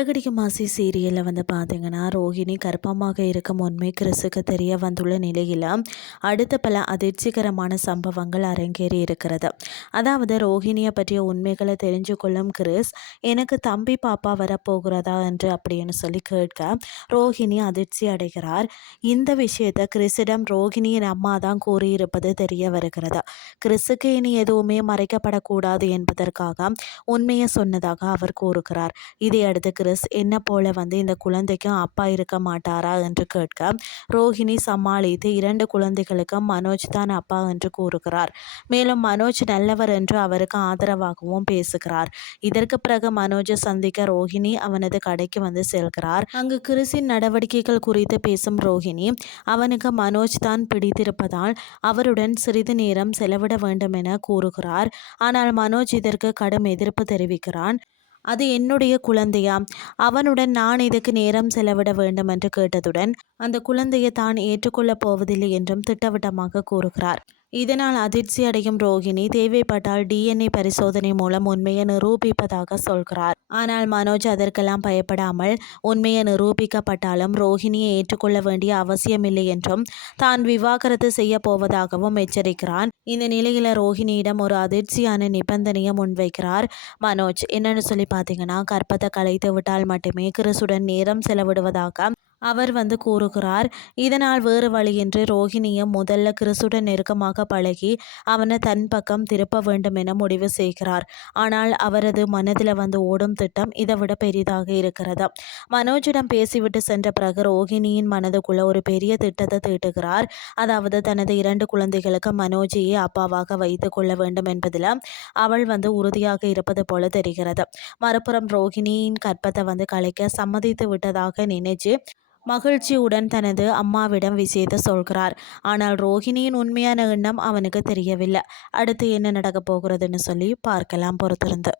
சிறகடிக்க மாசி சீரியலில் வந்து பார்த்தீங்கன்னா ரோஹிணி கர்ப்பமாக இருக்கும் உண்மை கிறிஸுக்கு தெரிய வந்துள்ள நிலையில் அடுத்த பல அதிர்ச்சிகரமான சம்பவங்கள் அரங்கேறி இருக்கிறது. அதாவது ரோஹிணியை பற்றிய உண்மைகளை தெரிஞ்சு கொள்ளும் கிறிஸ் எனக்கு தம்பி பாப்பா வரப்போகிறதா என்று அப்படின்னு சொல்லி கேட்க ரோஹிணி அதிர்ச்சி அடைகிறார். இந்த விஷயத்தை கிறிஸிடம் ரோஹிணியின் அம்மா தான் கூறியிருப்பது தெரிய வருகிறது. கிறிஸுக்கு இனி எதுவுமே மறைக்கப்படக்கூடாது என்பதற்காக உண்மையை சொன்னதாக அவர் கூறுகிறார். இதையடுத்து கிறிஸ் என்ன போல வந்து இந்த குழந்தைக்கும் அப்பா இருக்க மாட்டாரா என்று கேட்க ரோஹிணி சமாளித்து 2 குழந்தைகளுக்கும் மனோஜ் தான் அப்பா என்று கூறுகிறார். மேலும் மனோஜ் நல்லவர் என்று அவருக்கு ஆதரவாகவும் பேசுகிறார். இதற்கு பிறகு மனோஜை சந்திக்க ரோஹிணி அவனது கடைக்கு வந்து செல்கிறார். அங்கு கிறிஸின் நடவடிக்கைகள் குறித்து பேசும் ரோஹிணி அவனுக்கு மனோஜ் தான் பிடித்திருப்பதால் அவருடன் சிறிது நேரம் செலவிட வேண்டும் என கூறுகிறார். ஆனால் மனோஜ் இதற்கு கடும் எதிர்ப்பு தெரிவிக்கிறான். அது என்னுடைய குழந்தையா, அவனுடன் நான் இதுக்கு நேரம் செலவிட வேண்டும் என்று கேட்டதுடன் அந்த குழந்தையை தான் ஏற்றுக்கொள்ளப் போவதில்லை என்றும் திட்டவட்டமாக கூறுகிறார். இதனால் அதிர்ச்சி அடையும் ரோஹிணி தேவைப்பட்டால் DNA பரிசோதனை மூலம் உண்மையை நிரூபிப்பதாக சொல்கிறார். ஆனால் மனோஜ் அதற்கெல்லாம் பயப்படாமல் உண்மையை நிரூபிக்கப்பட்டாலும் ரோஹிணியை ஏற்றுக்கொள்ள வேண்டிய அவசியமில்லை என்றும் தான் விவாகரத்து செய்ய போவதாகவும் எச்சரிக்கிறான். இந்த நிலையில ரோஹிணியிடம் ஒரு அதிர்ச்சியான நிபந்தனையை முன்வைக்கிறார் மனோஜ். என்னன்னு சொல்லி பார்த்தீங்கன்னா, கர்ப்பத்தை கலைத்து விட்டால் மட்டுமே கிறிஸுடன் நேரம் செலவிடுவதாக அவர் வந்து கூறுகிறார். இதனால் வேறு வழியின்றி ரோஹிணியை முதல்ல கிறிஸுடன் நெருக்கமாக பழகி அவனை தன் பக்கம் திருப்ப வேண்டும் என முடிவு செய்கிறார். ஆனால் அவரது மனதில் வந்து ஓடும் திட்டம் இதை விட பெரிதாக இருக்கிறது. மனோஜிடம் பேசிவிட்டு சென்ற பிறகு ரோஹிணியின் மனதுக்குள்ள ஒரு பெரிய திட்டத்தை தீட்டுகிறார். அதாவது தனது 2 குழந்தைகளுக்கு மனோஜையே அப்பாவாக வைத்து கொள்ள வேண்டும் என்பதில் அவள் வந்து உறுதியாக இருப்பது போல தெரிகிறது. மறுபுறம் ரோஹிணியின் கற்பத்தை வந்து கலைக்க சம்மதித்து விட்டதாக நினைச்சு மகிழ்ச்சியுடன் தனது அம்மாவிடம் விஷயத்தை சொல்கிறார். ஆனால் ரோஹிணியின் உண்மையான எண்ணம் அவனுக்கு தெரியவில்லை. அடுத்து என்ன நடக்கப் போகிறதுன்னு சொல்லி பார்க்கலாம் பொறுத்திருந்து.